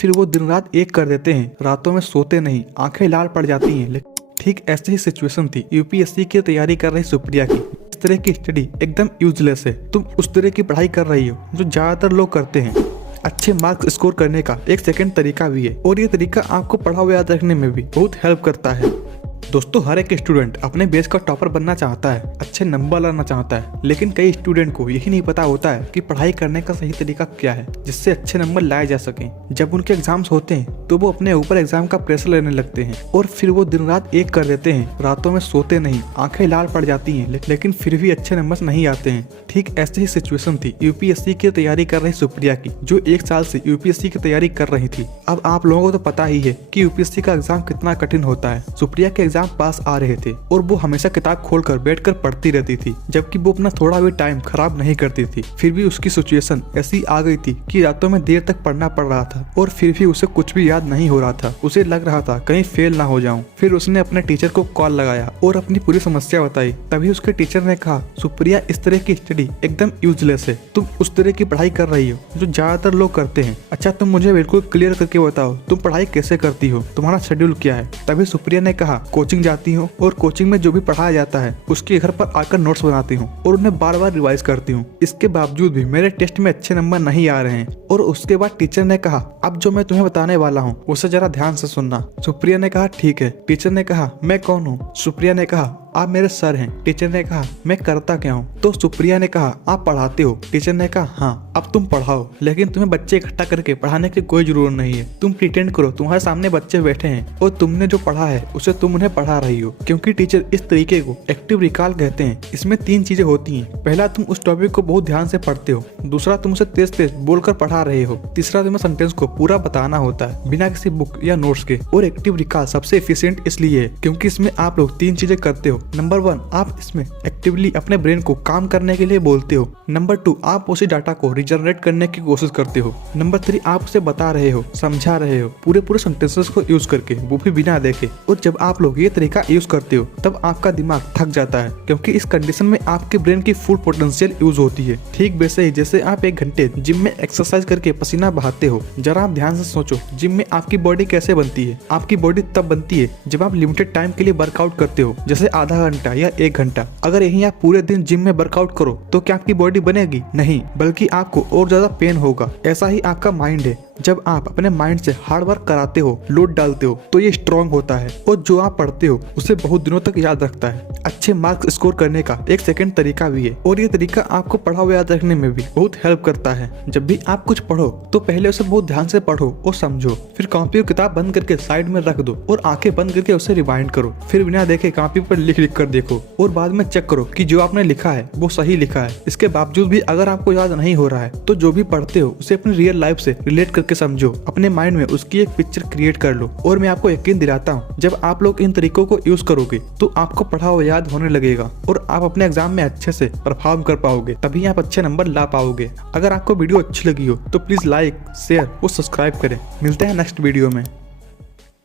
फिर वो दिन रात एक कर देते हैं, रातों में सोते नहीं, आंखें लाल पड़ जाती हैं। ठीक ऐसी ही सिचुएशन थी यूपीएससी की तैयारी कर रही सुप्रिया की। इस तरह की स्टडी एकदम यूजलेस है। तुम उस तरह की पढ़ाई कर रही हो जो ज्यादातर लोग करते हैं। अच्छे मार्क्स स्कोर करने का एक सेकंड तरीका भी है और ये तरीका आपको पढ़ा हुआ याद रखने में भी बहुत हेल्प करता है। दोस्तों, हर एक स्टूडेंट अपने बेस का टॉपर बनना चाहता है, अच्छे नंबर लाना चाहता है, लेकिन कई स्टूडेंट को यही नहीं पता होता है कि पढ़ाई करने का सही तरीका क्या है जिससे अच्छे नंबर लाए जा सकें। जब उनके एग्जाम्स होते हैं तो वो अपने ऊपर एग्जाम का प्रेशर लेने लगते हैं और फिर वो दिन रात एक कर देते हैं, रातों में सोते नहीं, आंखें लाल पड़ जाती हैं, लेकिन फिर भी अच्छे नंबर नहीं आते हैं। ठीक ऐसी ही सिचुएशन थी यूपीएससी की तैयारी कर रही सुप्रिया की, जो 1 साल से यूपीएससी की तैयारी कर रही थी। अब आप लोगों को तो पता ही है कि यूपीएससी का एग्जाम कितना कठिन होता है। सुप्रिया के एग्जाम पास आ रहे थे और वो हमेशा किताब खोलकर बैठकर पढ़ती रहती थी, जबकि वो अपना थोड़ा भी टाइम खराब नहीं करती थी। फिर भी उसकी सिचुएशन ऐसी आ गई थी कि रातों में देर तक पढ़ना पड़ रहा था और फिर भी उसे कुछ भी याद नहीं हो रहा था। उसे लग रहा था कहीं फेल ना हो जाऊं। फिर उसने अपने टीचर को कॉल लगाया और अपनी पूरी समस्या बताई। तभी उसके टीचर ने कहा, सुप्रिया, इस तरह की स्टडी एकदम यूजलेस है। तुम उस तरह की पढ़ाई कर रही हो जो ज्यादातर लोग करते हैं। अच्छा, तुम मुझे बिल्कुल क्लियर करके बताओ, तुम पढ़ाई कैसे करती हो, तुम्हारा शेड्यूल क्या है। तभी सुप्रिया ने कहा, कोचिंग जाती हूँ और कोचिंग में जो भी पढ़ाया जाता है उसके घर पर आकर नोट्स बनाती हूँ और उन्हें बार बार रिवाइज करती हूँ। इसके बावजूद भी मेरे टेस्ट में अच्छे नंबर नहीं आ रहे हैं। और उसके बाद टीचर ने कहा, अब जो मैं तुम्हें बताने वाला हूँ उसे जरा ध्यान से सुनना। सुप्रिया ने कहा, ठीक है। टीचर ने कहा, मैं कौन हूँ। सुप्रिया ने कहा, आप मेरे सर हैं। टीचर ने कहा, मैं करता क्या हूँ। तो सुप्रिया ने कहा, आप पढ़ाते हो। टीचर ने कहा, हाँ, अब तुम पढ़ाओ, लेकिन तुम्हें बच्चे इकट्ठा करके पढ़ाने की कोई जरूरत नहीं है। तुम प्रिटेंड करो तुम्हारे सामने बच्चे बैठे हैं और तुमने जो पढ़ा है उसे तुम उन्हें पढ़ा रही हो, क्योंकि टीचर इस तरीके को एक्टिव रिकॉल कहते हैं। इसमें 3 चीजें होती हैं। पहला, तुम उस टॉपिक को बहुत ध्यान से पढ़ते हो। दूसरा, तुम उसे तेज तेज बोलकर पढ़ा रहे हो। तीसरा, तुम्हें सेंटेंस को पूरा बताना होता है बिना किसी बुक या नोट्स के। और एक्टिव रिकॉल सबसे एफिशिएंट इसलिए है क्योंकि इसमें आप लोग 3 चीजें करते हो। नंबर 1, आप इसमें एक्टिवली अपने ब्रेन को काम करने के लिए बोलते हो। नंबर 2, आप उसी डाटा को रिजनरेट करने की कोशिश करते हो। नंबर 3, आप उसे बता रहे हो, समझा रहे हो पूरे सेंटेंसेस को यूज करके, वो भी बिना देखे। और जब आप लोग ये तरीका यूज करते हो तब आपका दिमाग थक जाता है, क्योंकि इस कंडीशन में आपके ब्रेन की फुल पोटेंशियल यूज होती है। ठीक वैसे ही जैसे आप 1 घंटे जिम में एक्सरसाइज करके पसीना बहाते हो। जरा आप ध्यान से सोचो, जिम में आपकी बॉडी कैसे बनती है। आपकी बॉडी तब बनती है जब आप लिमिटेड टाइम के लिए वर्कआउट करते हो, जैसे आधा घंटा या 1 घंटा। अगर यही आप पूरे दिन जिम में वर्कआउट करो तो क्या आपकी बॉडी बनेगी? नहीं, बल्कि आपको और ज्यादा पेन होगा। ऐसा ही आपका माइंड है। जब आप अपने माइंड से हार्ड वर्क कराते हो, लोड डालते हो, तो ये स्ट्रॉन्ग होता है और जो आप पढ़ते हो उसे बहुत दिनों तक याद रखता है। अच्छे मार्क्स स्कोर करने का एक सेकंड तरीका भी है और ये तरीका आपको पढ़ा हुआ याद रखने में भी बहुत हेल्प करता है। जब भी आप कुछ पढ़ो तो पहले उसे बहुत ध्यान से पढ़ो और समझो, फिर कॉपी और किताब बंद करके साइड में रख दो और आंखें बंद करके उसे रिवाइंड करो। फिर बिना देखे कॉपी पर लिख कर देखो और बाद में चेक करो कि जो आपने लिखा है वो सही लिखा है। इसके बावजूद भी अगर आपको याद नहीं हो रहा है तो जो भी पढ़ते हो उसे अपनी रियल लाइफ से रिलेट करके समझो, अपने माइंड में उसकी एक पिक्चर क्रिएट कर लो। और मैं आपको यकीन दिलाता हूँ, जब आप लोग इन तरीकों को यूज करोगे तो आपको पढ़ा हुआ याद होने लगेगा और आप अपने एग्जाम में अच्छे से परफॉर्म कर पाओगे। तभी आप अच्छे नंबर ला पाओगे। अगर आपको वीडियो अच्छी लगी हो तो प्लीज लाइक, शेयर और सब्सक्राइब करें। मिलते हैं नेक्स्ट वीडियो में।